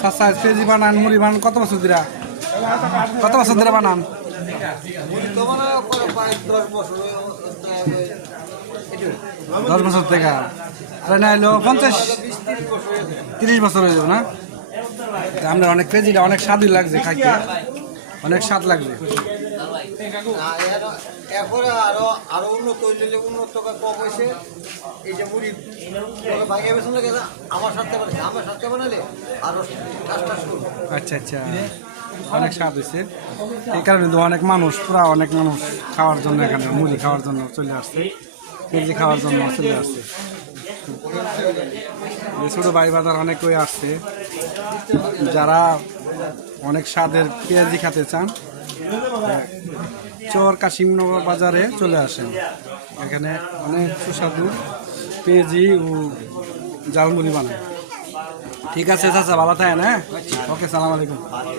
চাচা পেঁয়াজি বানান, মুড়ি বানান কত বছর ধরে? কত বছর ধরে বানান? 10 বছর থেকে। না হলো 50-30 বছর হয়ে যাবে না? আমরা অনেক পেঁয়াজিটা অনেক স্বাদই লাগছে, খাইতে অনেক স্বাদ লাগছে। এরপরে আরো উন্নত হইলে উন্নত কম হয়েছে। এই যে মুড়ি ভাগে বেসন গেছে আমার সাথে বানালে আরো আচ্ছা আচ্ছা, অনেক স্বাদ হয়েছে। এই কারণে তো অনেক মানুষ, পুরা অনেক মানুষ খাওয়ার জন্য এখানে মুড়ি খাওয়ার জন্য চলে আসছে, পেঁয়াজি খাওয়ার জন্য চলে আসছে। ছোটো ভাই বাজার অনেকেই আসছে, যারা অনেক স্বাদের পেঁয়াজি খেতে চান চর কাশিমনগর বাজারে চলে আসেন। এখানে অনেক সুস্বাদু পেঁয়াজি ও জালমুড়ি বানায়। ঠিক আছে চাচা, ভালো থাকেন। হ্যাঁ, ওকে, সালাম আলাইকুম।